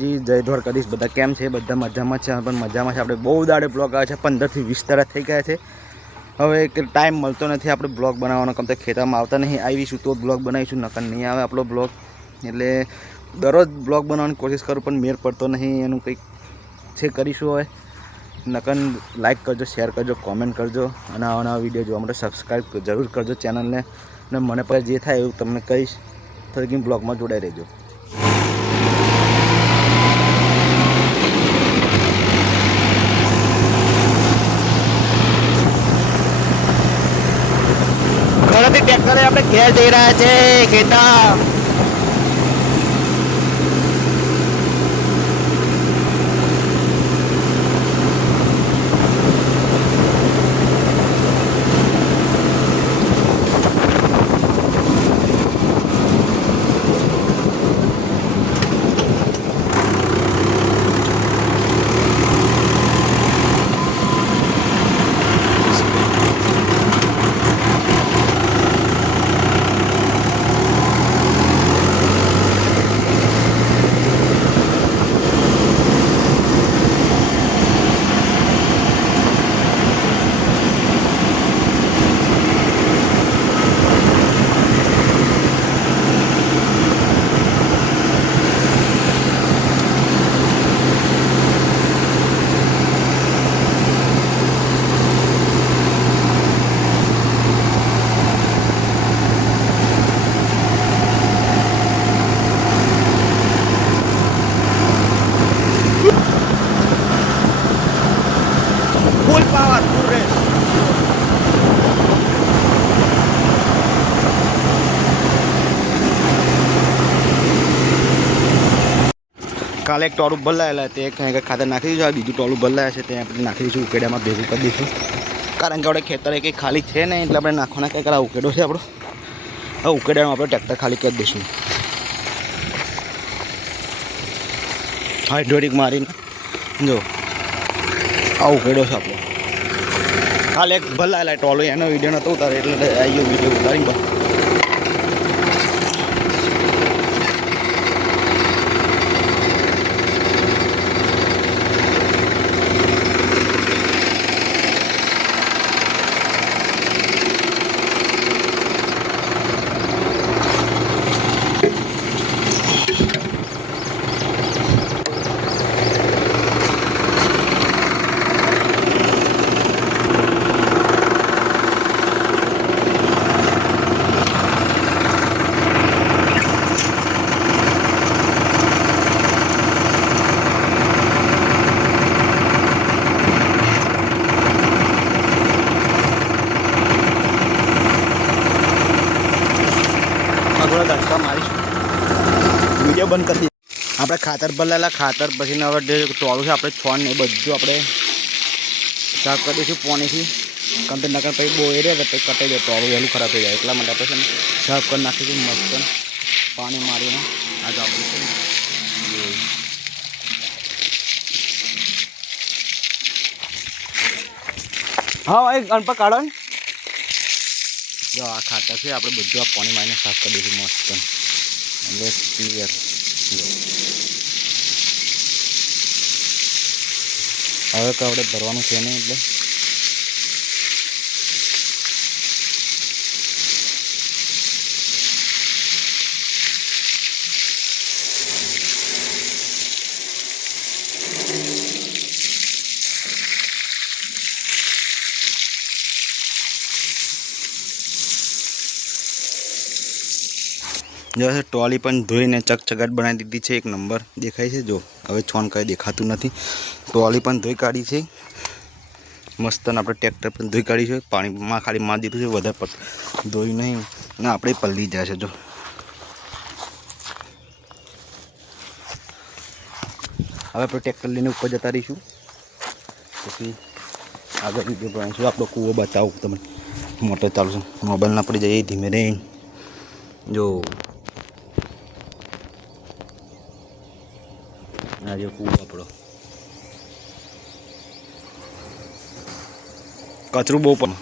જી જય દ્વારકાધીશ બધા કેમ છે? બધા મજામાં છે પણ મજામાં છે. આપણે બહુ દાડે બ્લોગ આવે છે, 15 થી 20 તારા થઈ ગયા છે. હવે ટાઈમ મળતો નથી આપણે બ્લોગ બનાવવાનો, કેમ કે ખેતરમાં આવતા નહીં. આવીશું તો બ્લોગ બનાવીશું, નકર નહીં આવે આપણો બ્લોગ. એટલે દરરોજ બ્લોગ બનાવવાની કોશિશ કરું પણ મેળ પડતો નહીં. એનું કંઈક છે, કરીશું હવે. નકર લાઈક કરજો, શેર કરજો, કોમેન્ટ કરજો અને આવા નવા વિડીયો જોવા માટે સબસ્ક્રાઈબ જરૂર કરજો ચેનલને. અને મને પણ જે થાય એવું તમને કહીશ. થોડીક બ્લોગમાં જોડાઈ રહેજો. ટ્રેક્ટરે આપણે ઘેર જઈ રહ્યા છે ખેતર. ફૂલ પાવર, ફૂલ રેસ. કાલે એક ટોળું ભલાયેલા તે કંઈક ખાતર નાખી દીધું. બીજું ટોળું ભલાયા છે તે આપણે નાખી દઈશું, ઉકેડામાં ભેગું કરી દઈશું. કારણ કે આપણે ખેતર કંઈ ખાલી છે નહીં, એટલે આપણે નાખવાના કંઈક આ ઉકેડો છે આપણો. આ ઉકેડામાં આપણે ટ્રેક્ટર ખાલી કરી દઈશું, હાઇડ્રોલિક મારીને. જો આ ઉકેડો છે આપણો. કાલે એક ભલાયેલા ટોલો એનો વિડીયો નહોતો ઉતારે એટલે આવી ગયો વિડીયો ઉતારી બસ. થોડા ધક્કા મારીશું, વિડીયો બંધ કરી દઈએ. આપણે ખાતર ભરેલા, ખાતર પછી હવે ટોળું છે આપણે છોડ ને બધું આપણે સાફ કરી દઈશું પાણીથી. કારણ કે નકર પછી બોઈ રહે તો પછી કટાઈ જાય, ટોળું વહેલું ખરાબ થઈ જાય. એટલા માટે આપણે છે ને સાફ કરી નાખીશું મસ્ત પાણી મારીને. આ જ આપણું છે હા ભાઈ ગણપત કાઢો ને. જો આ ખાતર છે આપણે બધું આ પાણી મારીને સાફ કરી દઈશું મસ્ત એટલે ક્લિયર. હવે આપણે ભરવાનું છે નહીં એટલે જો ટોલી પણ ધોઈને ચકચકાટ બનાવી દીધી છે. એક નંબર દેખાય છે. જો હવે છોન કંઈ દેખાતું નથી. ટોલી પણ ધોઈ કાઢી છે મસ્ત. આપણે ટ્રેક્ટર પણ ધોઈ કાઢી છે, પાણીમાં ખાલી મારી દીધું છે, વધારે પડતું ધોઈ નહીં ને આપણે પલળી જાય છે. જો હવે આપણે ટ્રેક્ટર લઈને ઉપર જતા રહીશું, પછી આગળ વિડીયો બનાવીશું. આપણો કૂવો બતાવું તમને, મોટર ચાલુ છે, મોબાઈલ ના પડી જાય ધીમે રહીને. જો આજે કૂવો આપણો કચરું બહુ પણ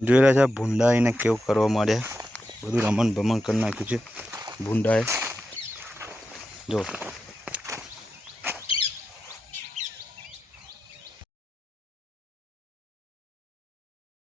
જોઈ રહ્યા છે. ભૂંડા એને કેવું કરવા માંડ્યા, બધું રમણ ભમણ કરી નાખ્યું છે. ભૂંડાએ જો